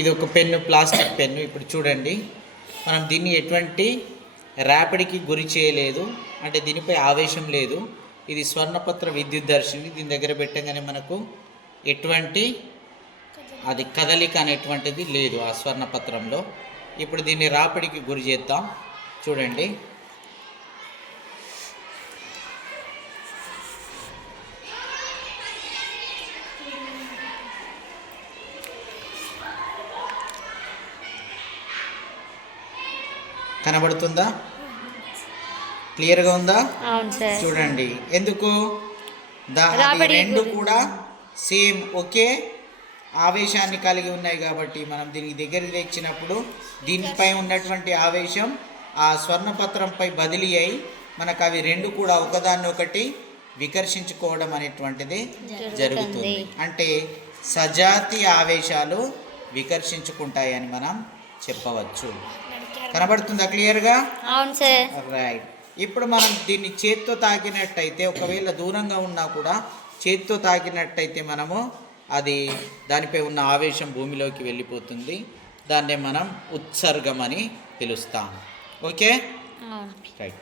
ఇది ఒక pen, plastic pen. ఇప్పుడు చూడండి, మనం దీన్ని ఎటువంటి ర్యాపిడ్కి గురి చేయలేదు, అంటే దీనిపై ఆవేశం లేదు. ఇది స్వర్ణపత్ర విద్యుత్ దర్శిని. దీని దగ్గర పెట్టగానే మనకు ఎటువంటి అది కదలిక అనేటువంటిది లేదు ఆ స్వర్ణపత్రంలో. ఇప్పుడు దీన్ని రాపిడికి గురి చేద్దాం. చూడండి, కనబడుతుందా? క్లియర్గా ఉందా? చూడండి, ఎందుకు రెండు కూడా సేమ్ ఒకే ఆవేశాన్ని కలిగి ఉన్నాయి కాబట్టి మనం దీనికి దగ్గరికి తెచ్చినప్పుడు దీనిపై ఉన్నటువంటి ఆవేశం ఆ స్వర్ణపత్రంపై బదిలీ అయి మనకు అవి రెండు కూడా ఒకదాన్ని ఒకటి వికర్షించుకోవడం అనేటువంటిది జరుగుతుంది. అంటే సజాతి ఆవేశాలు వికర్షించుకుంటాయని మనం చెప్పవచ్చు. కనబడుతుందా క్లియర్గా? అవును సార్. రైట్. ఇప్పుడు మనం దీన్ని చేత్తో తాకినట్టయితే, ఒకవేళ దూరంగా ఉన్నా కూడా చేత్తో తాకినట్టయితే మనము అది దానిపై ఉన్న ఆవేశం భూమిలోకి వెళ్ళిపోతుంది. దాన్నే మనం ఉత్సర్గం అని పిలుస్తాం. Okay, right.